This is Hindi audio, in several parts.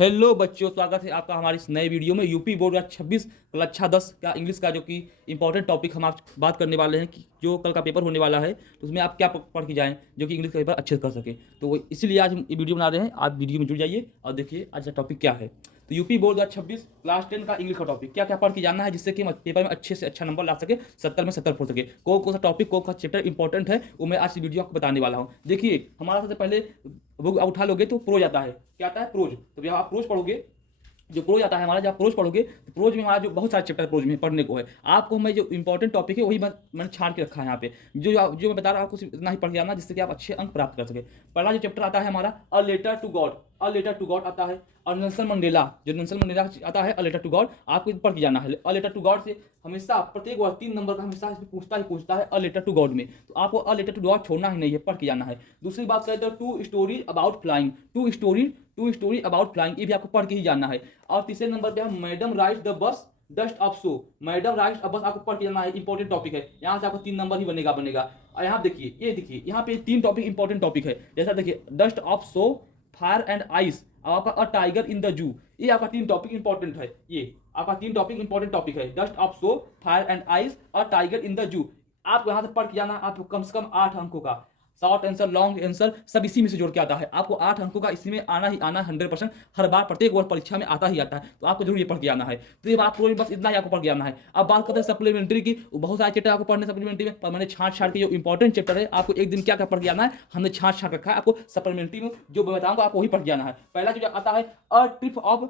हेलो बच्चों, स्वागत है आपका हमारी इस नए वीडियो में। यूपी बोर्ड का 26 कक्षा 10 का इंग्लिश का जो कि इंपॉर्टेंट टॉपिक हम आप बात करने वाले हैं कि जो कल का पेपर होने वाला है तो उसमें आप क्या पढ़ के जाएं जो कि इंग्लिश का पेपर अच्छे से कर सके। तो इसीलिए आज हम ये वीडियो बना रहे हैं। आप वीडियो में जुड़ जाइए और देखिए आज का टॉपिक क्या है। तो यूपी बोर्ड का 26 क्लास 10 का इंग्लिश का टॉपिक क्या क्या पढ़ के जाना है जिससे कि पेपर में अच्छे से अच्छा नंबर ला सके, 70 में 70 फोड़ सके। कौन सा टॉपिक कौन सा चैप्टर इंपॉर्टेंट है वो मैं आज की वीडियो आपको बताने वाला हूँ। देखिए, हमारा सबसे पहले बुक उठा लोगे तो प्रोज आता है। क्या आता है? प्रोज। तो जब आप प्रोज पढ़ोगे, जो प्रोज आता है हमारा, जब प्रोज पढ़ोगे तो प्रोज में हमारा जो बहुत सारे चैप्टर प्रोज में पढ़ने को है। आपको मैं जो इंपॉर्टेंट टॉपिक है वही मैंने छाड़ के रखा है यहाँ पे। जो मैं बता रहा हूँ आपको सिर्फ इतना ही पढ़ के आना जिससे कि आप अच्छे अंक प्राप्त कर सके। पहला जो चैप्टर आता है हमारा a letter to God. A letter to God आता है। और नेल्सन मंडेला, जो नेल्सन मंडेला आता है अ लेटर टू गॉड, आपको पढ़ के जाना है। अ लेटर टू गॉड से हमेशा प्रत्येक बार 3 नंबर का हमेशा इसमें पूछता है अ लेटर टू गॉड में। तो आपको अ लेटर टू गॉड छोड़ना ही नहीं है, पढ़ के जाना है। दूसरी बात करें तो two story about flying. Two story about flying, ये भी आपको पढ़ के ही जाना है। और तीसरे नंबर पे हम madam right the bus dust of so. Madam right बस आपको पढ़ के जाना है, इंपॉर्टेंट टॉपिक है। यहाँ से आपको 3 नंबर ही बनेगा। और यहाँ देखिए, ये देखिए यहाँ पे 3 टॉपिक इंपॉर्टेंट टॉपिक है। जैसा देखिए dust of so, fire and ice, और आपका a tiger in the zoo. ये आपका 3 टॉपिक इंपॉर्टेंट है। ये आपका 3 टॉपिक इंपॉर्टेंट टॉपिक है। Dust of so, fire and ice और टाइगर इन द जू। आपको यहाँ से पढ़ के जाना है। आपको कम से कम 8 अंकों का शॉर्ट आंसर, लॉन्ग आंसर सब इसी में से जोड़ के आता है। आपको 8 अंकों का इसी में आना ही आना 100%। हर बार प्रत्येक वर्ष परीक्षा में आता ही आता है। तो आपको जरूर ये पढ़ के आना है। तो ये बात पूरी, बस इतना ही आपको पढ़ के आना है। अब बात करते हैं सप्लीमेंट्री की। बहुत सारे चैप्टर आपको पढ़ने सप्लीमेंट्री में, पर मैंने छाट के जो इंपॉर्टेंट चैप्टर है आपको एक दिन क्या क्या पढ़ के आना है हमने छाट रखा है। आपको सप्लीमेंट्री में जो मैं बताऊंगा आपको वही पढ़ के आना है। पहला जो आता है a trip of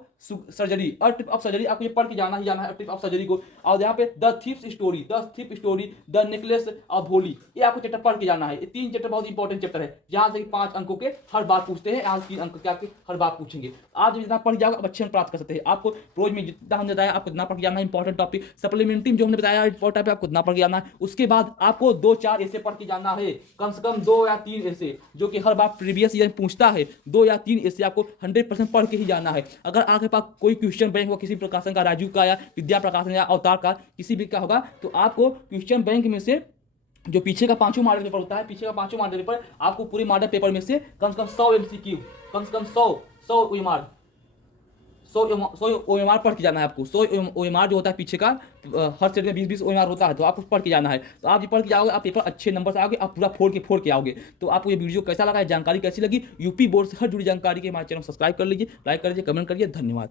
surgery. A trip of surgery आपको ये पढ़ के जाना ही जाना है, ट्रिप ऑफ सर्जरी को। और यहाँ पे the thief story, the necklace of Holi, ये आपको चैप्टर पढ़ के जाना है। ये 3 चैप्टर बहुत इंपॉर्टेंट चैप्टर है, जहां से 5 अंकों के हर बार पूछते हैं। आज 3 अंक क्या के हर बार पूछेंगे। आप जितना पढ़ जाओगे आप अच्छे अंक प्राप्त कर सकते हैं। आपको रोज में जितना हमने बताया आपको इतना पढ़ के जाना है। इंपॉर्टेंट टॉपिक सप्लीमेंट्री जो हमने बताया इंपॉर्टेंट टॉपिक आपको इतना पढ़ के जाना है। उसके बाद आपको 2-4 ऐसे पढ़ के जाना है, कम से कम 2 या 3 ऐसे, जो कि हर बार प्रीवियस ईयर पूछता है। 2 या 3 ऐसे आपको 100% पढ़ के ही जाना है। अगर आपके पास कोई क्वेश्चन बैंक हो, किसी प्रकाशन का, राजू का या विद्या प्रकाशन या अवतार का, किसी भी का होगा, तो आपको क्वेश्चन बैंक में से जो पीछे का 5वां मॉडल पेपर होता है, पीछे का 5वां मॉडल पेपर आपको पूरे मॉडल पेपर में से कम 100 एमसीक्यू, कम से कम 100 ओएमआर, 100 ओएमआर पढ़ के जाना है आपको। 100 ओएमआर जो होता है पीछे का, हर सेट में 20-20 ओएमआर होता है, तो आपको पढ़ के जाना है। तो आप ये पढ़ के जाओगे, आप पेपर अच्छे नंबर से आओगे, आप पूरा फोड़ के आओगे। तो आपको ये वीडियो कैसा लगा, जानकारी कैसी लगी, यूपी बोर्ड से हर जुड़ी जानकारी के हमारे चैनल सब्सक्राइब कर लीजिए, लाइक कर लीजिए, कमेंट करिए। धन्यवाद।